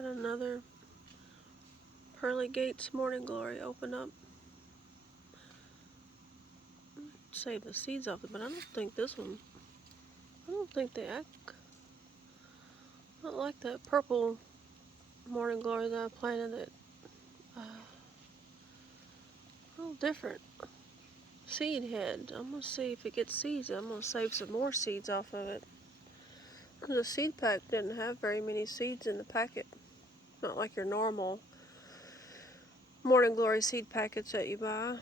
Got another Pearly Gates Morning Glory open up. Save the seeds off it, but I don't think this one, I don't think they act, not like that purple Morning Glory that I planted. It a little different seed head. I'm gonna see if it gets seeds. I'm gonna save some more seeds off of it. The seed pack didn't have very many seeds in the packet, not like your normal Morning Glory seed packets that you buy.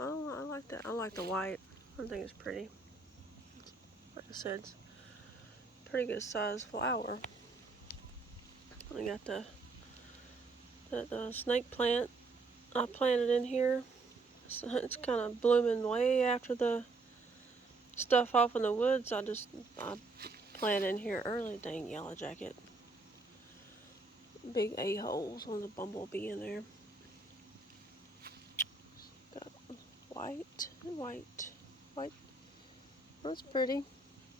Oh, I like that. I like the white. I think it's pretty. Like I said, it's a pretty good size flower. I got the snake plant I planted in here. So it's kind of blooming way after the stuff off in the woods. I planted in here early. Dang yellow jacket. Big a-holes on the bumblebee in there. Got white. That's pretty.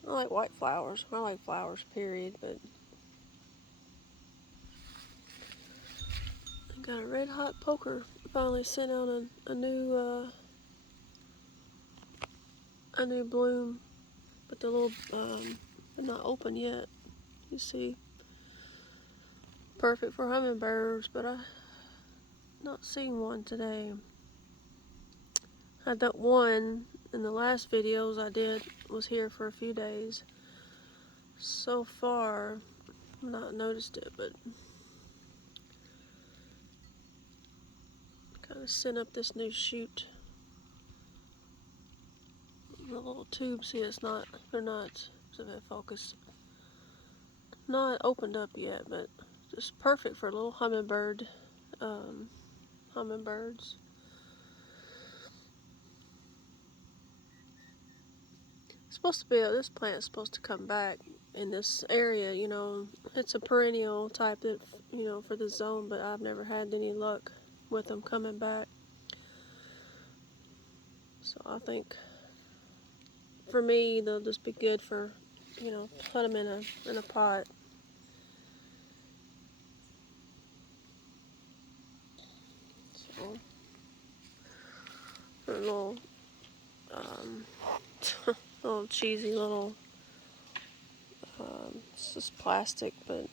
I like white flowers. I like flowers, period, but I got a red hot poker. Finally sent out a new bloom, but the little they're not open yet. You see, perfect for hummingbirds, but I not seeing one today. I had that one in the last videos I did was here for a few days. So far, I've not noticed it, but kind of sent up this new shoot. The little tubes here, they're not, so if it focus, not opened up yet, but just perfect for little hummingbirds. This plant's supposed to come back in this area, you know. It's a perennial type that, you know, for the zone, but I've never had any luck with them coming back. So I think for me, they'll just be good for, you know, put them in a pot. So a little little cheesy little it's just plastic, but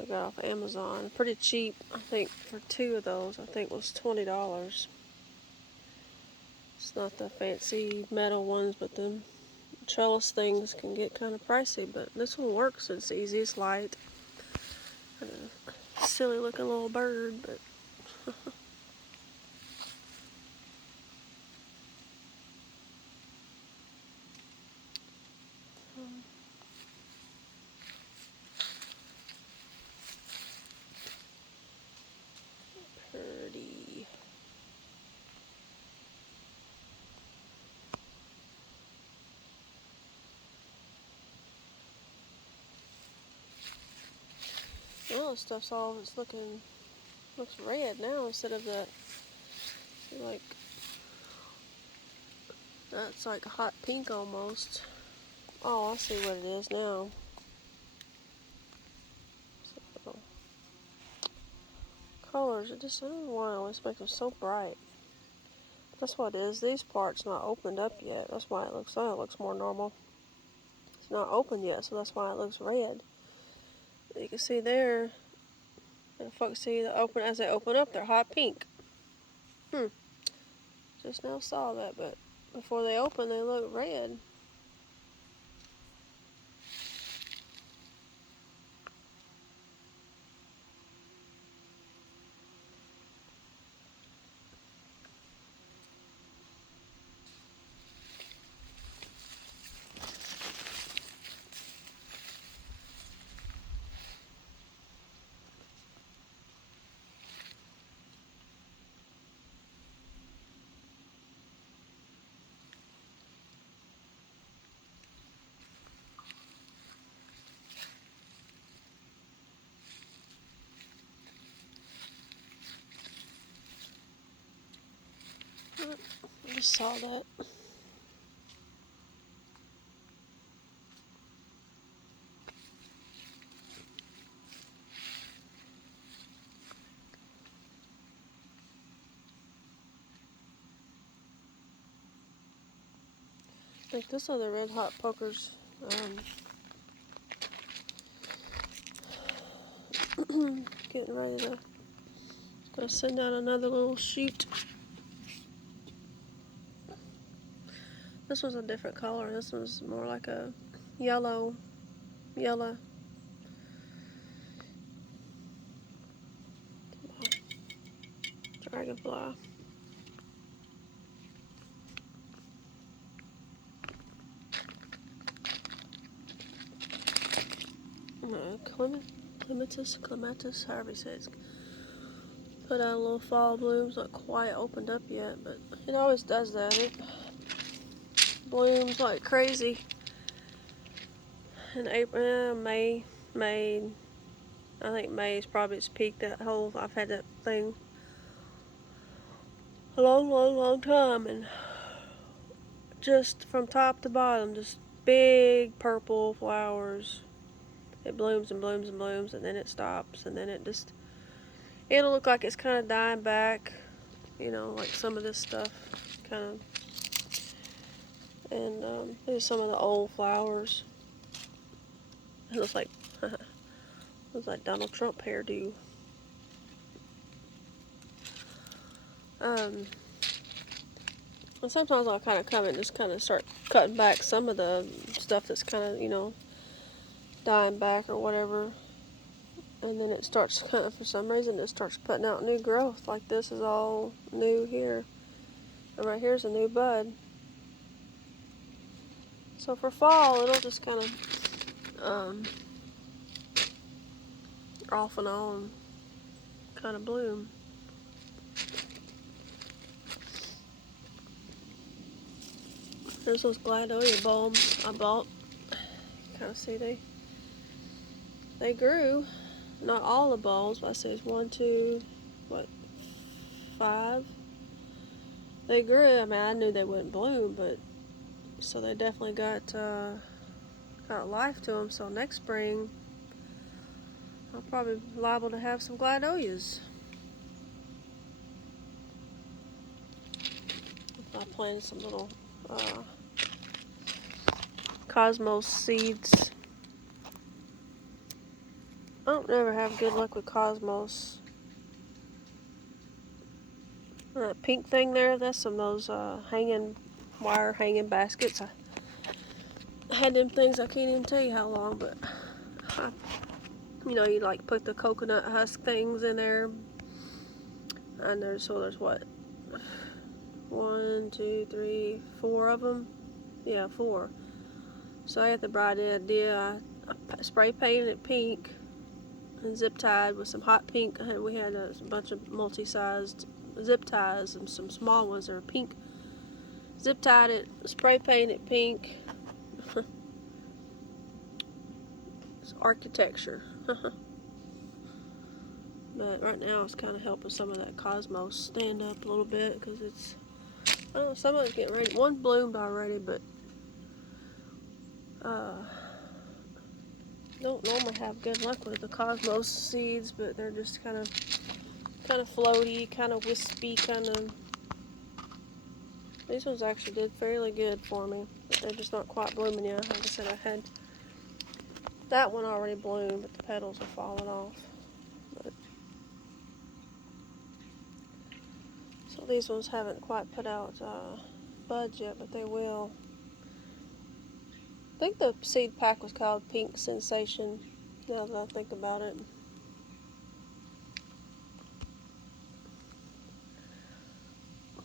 I got off Amazon. Pretty cheap, I think, for 2 of those. I think was $20. It's not the fancy metal ones, but the trellis things can get kind of pricey. But this one works. It's easy. It's light. And a silly looking little bird, but pretty. Well, this stuff's all it's looks red now instead of that. Like that's like a hot pink almost. Oh, I see what it is now. So, colors, I don't know why I always make them so bright. That's what it is. These parts not opened up yet. That's why it looks more normal. It's not open yet, so that's why it looks red. You can see there, and folks see the open as they open up, they're hot pink. Just now saw that, but before they open, they look red. I just saw that. Like this other red hot poker's getting ready to go send out another little shoot. This one's a different color. This one's more like a yellow dragonfly. Clematis, however you say it. Put out a little fall blooms, not quite opened up yet, but it always does that. It blooms like crazy in April, May. I think May is probably its peak. I've had that thing a long time, and just from top to bottom, just big purple flowers. It blooms and blooms and blooms, and then it stops, and then it'll look like it's kind of dying back, like some of this stuff, kind of. And there's some of the old flowers. It looks like Donald Trump hairdo. And sometimes I'll kind of come and just kind of start cutting back some of the stuff that's kind of, dying back or whatever. And then it starts kind of, for some reason, it starts putting out new growth. Like this is all new here. And right here's a new bud. So for fall, it'll just kind of off and on kind of bloom. There's those gladolia bulbs I bought. Kind of see they grew. Not all the bulbs, but I say it's 1, 2, 5. They grew. I mean, I knew they wouldn't bloom, but so they definitely got life to them. So next spring, I'll probably be liable to have some gladolias. I planted some little cosmos seeds. I don't never have good luck with cosmos. That pink thing there, that's some of those wire hanging baskets. I had them things, I can't even tell you how long, but you like put the coconut husk things in there. And there's what? 1, 2, 3, 4 of them. Yeah, 4. So I got the bright idea. I spray painted it pink and zip tied with some hot pink. We had a bunch of multi-sized zip ties and some small ones that are pink. Zip tied it, spray painted it pink. It's architecture. But right now it's kind of helping some of that cosmos stand up a little bit because it's, I don't know, some of it's getting ready. One bloomed already, but don't normally have good luck with the cosmos seeds, but they're just kind of floaty, kind of wispy, kind of. These ones actually did fairly good for me, but they're just not quite blooming yet. Like I said, I had that one already bloomed, but the petals are falling off. So these ones haven't quite put out buds yet, but they will. I think the seed pack was called Pink Sensation, now that I think about it.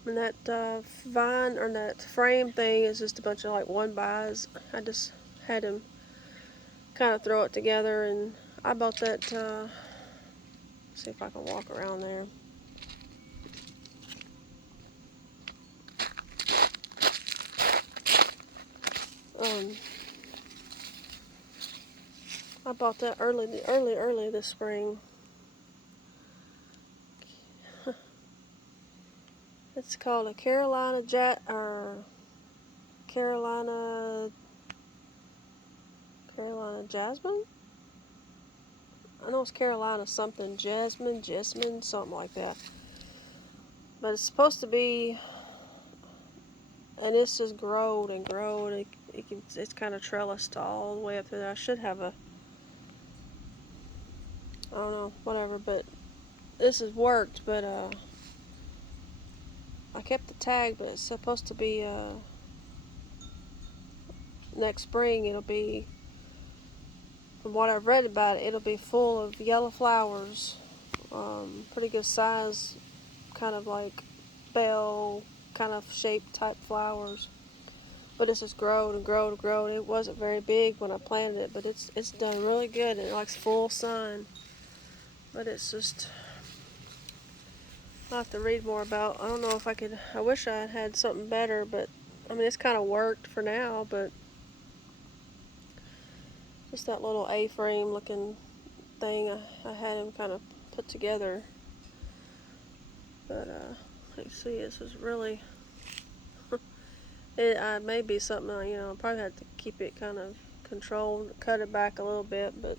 And that vine, or that frame thing, is just a bunch of like one buys. I just had him kind of throw it together, and I bought that, let's see if I can walk around there. I bought that early this spring. It's called a Carolina Jasmine? I know it's Carolina something, Jasmine, something like that. But it's supposed to be and it's just growed and growed. It's kind of trellised all the way up there. I should have a, I don't know, whatever, but this has worked, but I kept the tag, but it's supposed to be next spring. It'll be, from what I've read about it, it'll be full of yellow flowers, pretty good size, kind of like bell kind of shaped type flowers. But it's just grown and grown and grown. It wasn't very big when I planted it, but it's done really good, and it likes full sun. But it's just, I'll have to read more about. I don't know if I could. I wish I had something better, but I mean it's kind of worked for now. But just that little A-frame looking thing, I had him kind of put together. But let's see, this is really. It may be something, I'll probably have to keep it kind of controlled, cut it back a little bit, but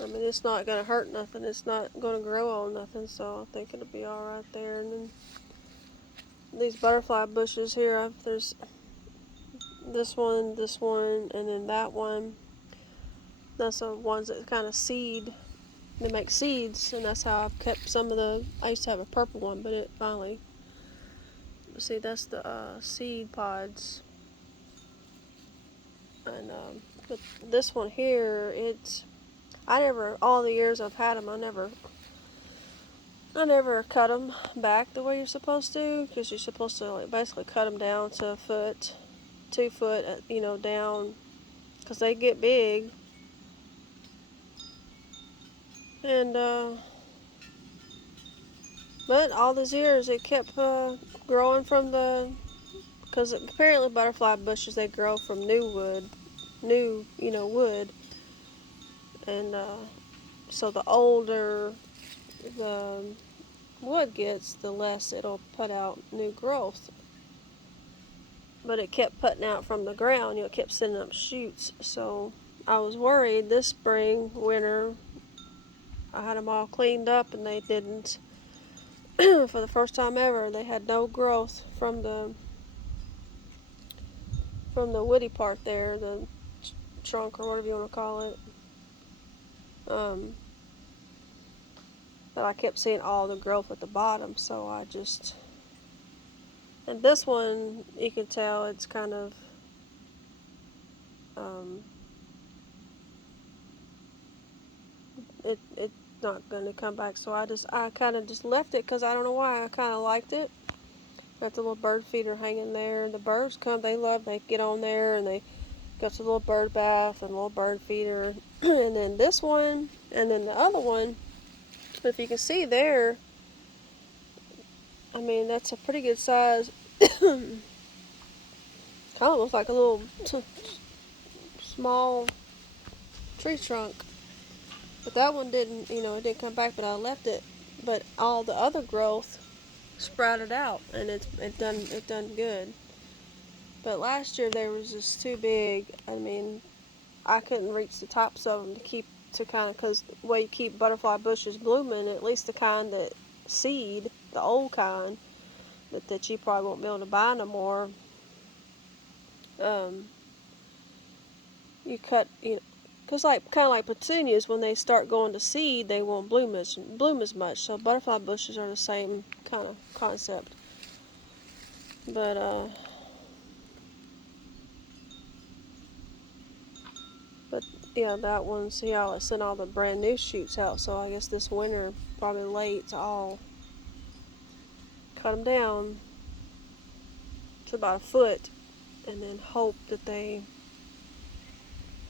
I mean, it's not going to hurt nothing. It's not going to grow on nothing, so I think it'll be alright there. And then these butterfly bushes here, there's this one, and then that one. That's the ones that kind of seed. They make seeds, and that's how I've kept some of the. I used to have a purple one, but it finally. See, that's the seed pods. And but this one here, all the years I've had them, I never cut them back the way you're supposed to, because you're supposed to like basically cut them down to a foot, 2 foot, down, because they get big. And but all these years it kept growing from because apparently butterfly bushes, they grow from new wood, wood, and so the older the wood gets, the less it'll put out new growth. But it kept putting out from the ground, it kept sending up shoots. So I was worried this spring, winter, I had them all cleaned up and they didn't. For the first time ever, they had no growth from the woody part there, the trunk or whatever you want to call it. But I kept seeing all the growth at the bottom, so I just. And this one, you can tell it's kind of. It's not going to come back, so I kind of just left it because I don't know why. I kind of liked it. Got the little bird feeder hanging there. The birds come, they get on there and they got the little bird bath and little bird feeder. And then this one, and then the other one. But if you can see there, I mean, that's a pretty good size. Kind of looks like a little small tree trunk. But that one didn't, it didn't come back, but I left it. But all the other growth sprouted out, and it done good. But last year they was just too big. I mean, I couldn't reach the tops of them because the way you keep butterfly bushes blooming, at least the kind that seed, the old kind, that you probably won't be able to buy no more. You cut, because kind of like petunias, when they start going to seed, they won't bloom as much. So butterfly bushes are the same kind of concept. But yeah, that one. See how it sent all the brand new shoots out. So I guess this winter, probably late, I'll cut them down to about a foot, and then hope that they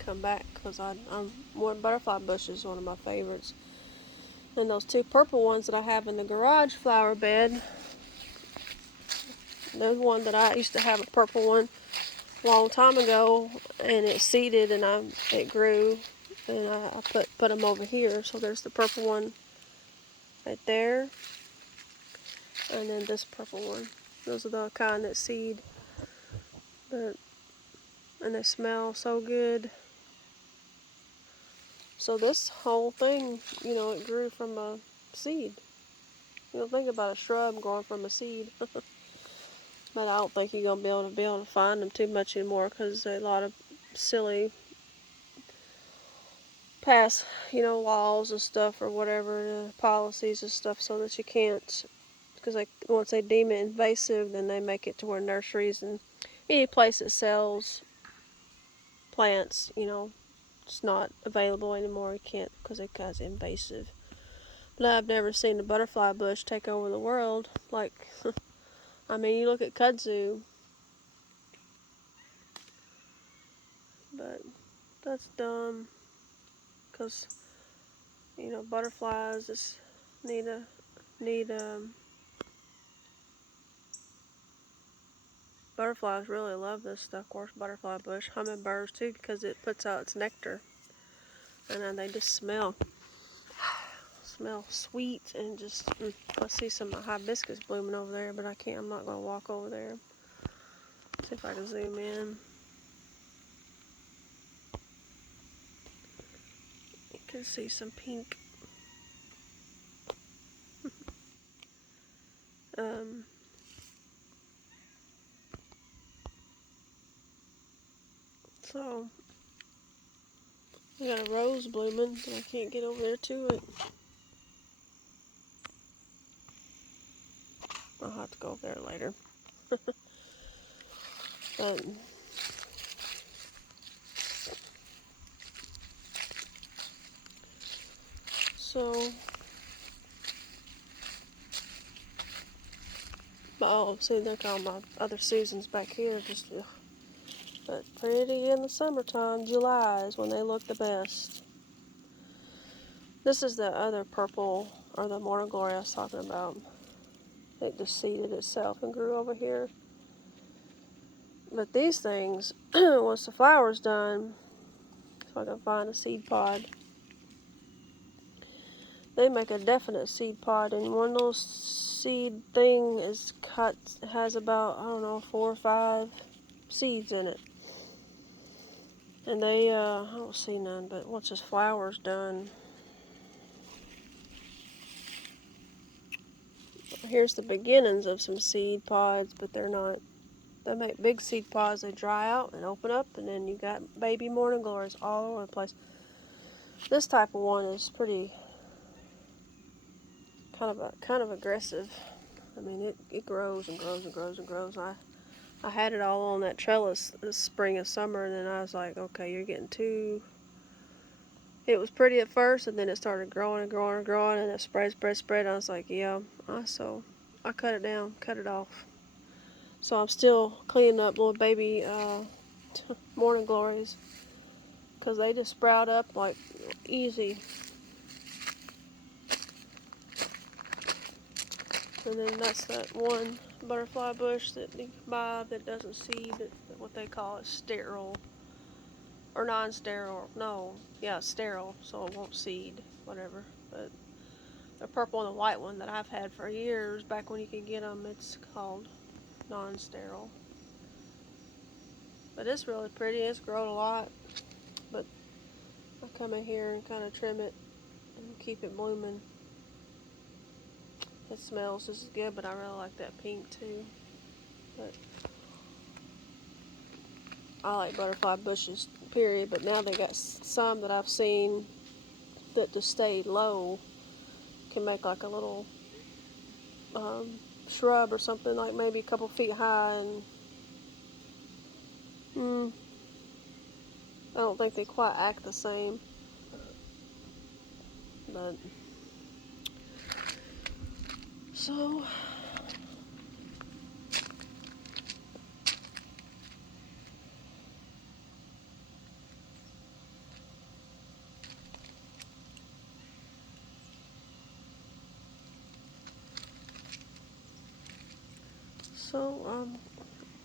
come back, because one butterfly bush is one of my favorites. And those 2 purple ones that I have in the garage flower bed, there's one that I used to have, a purple one a long time ago, and it seeded and it grew, and I put them over here. So there's the purple one right there, and then this purple one. Those are the kind that seed, and they smell so good. So this whole thing, it grew from a seed. You know, think about a shrub growing from a seed. But I don't think you're gonna be able to find them too much anymore because a lot of silly pass, laws and stuff or whatever, policies and stuff, so that you can't. Because once they deem it invasive, then they make it to where nurseries and any place that sells plants, it's not available anymore. You can't because it's invasive. But I've never seen a butterfly bush take over the world. Like, I mean, you look at kudzu, but that's dumb. Because, butterflies just need butterflies really love this stuff. Of course, butterfly bush, hummingbirds too, because it puts out its nectar, and then they just smell sweet and just. I see some hibiscus blooming over there, but I can't. I'm not gonna walk over there. See if I can zoom in. You can see some pink. So we got a rose blooming, but I can't get over there to it. I'll have to go over there later. So, see, they're talking about other seasons back here. But pretty in the summertime. July is when they look the best. This is the other purple, or the morning glory I was talking about. It just seeded itself and grew over here. But these things, once the flower's done, if I can find a seed pod, they make a definite seed pod, and one little seed thing is cut, has about, I don't know, 4 or 5 seeds in it. And they, I don't see none, but once this flower's done, here's the beginnings of some seed pods, but they're not. They make big seed pods, they dry out and open up, and then you got baby morning glories all over the place. This type of one is pretty kind of aggressive. I mean, it grows and grows and grows and grows. I had it all on that trellis this spring and summer, and then I was like, okay, you're getting too. It was pretty at first, and then it started growing and growing and growing, and it spread. And I was like, yeah. So I cut it down, cut it off. So I'm still cleaning up little baby morning glories, because they just sprout up like easy. And then that's that one butterfly bush that you can buy that doesn't seed, that what they call it sterile. Or non-sterile. No, yeah, sterile, so it won't seed, whatever. But the purple and the white one that I've had for years, back when you could get them, it's called non-sterile. But it's really pretty. It's grown a lot. But I come in here and kind of trim it and keep it blooming. It smells just good, but I really like that pink too. But I like butterfly bushes, period. But now they got some that I've seen that just stay low can make like a little shrub or something, like maybe a couple feet high, and I don't think they quite act the same. But so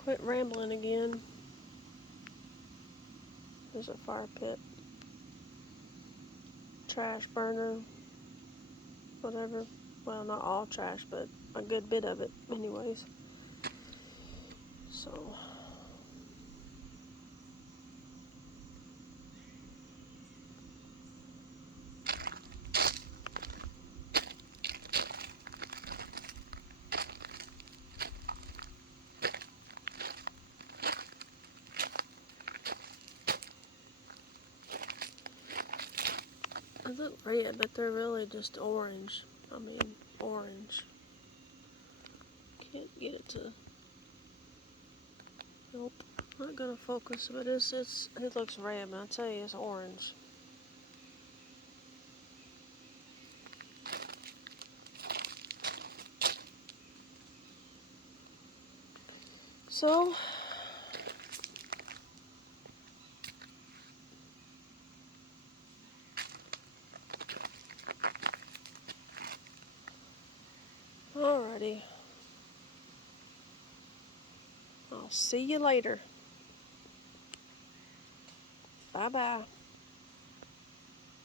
quit rambling again. There's a fire pit, trash burner, whatever. Well, not all trash, but a good bit of it anyways. So look red, but they're really just orange. I mean, orange. Can't get it to. Nope, not gonna focus. But it looks red, but I tell you, it's orange. So. Alrighty. I'll see you later. Bye bye.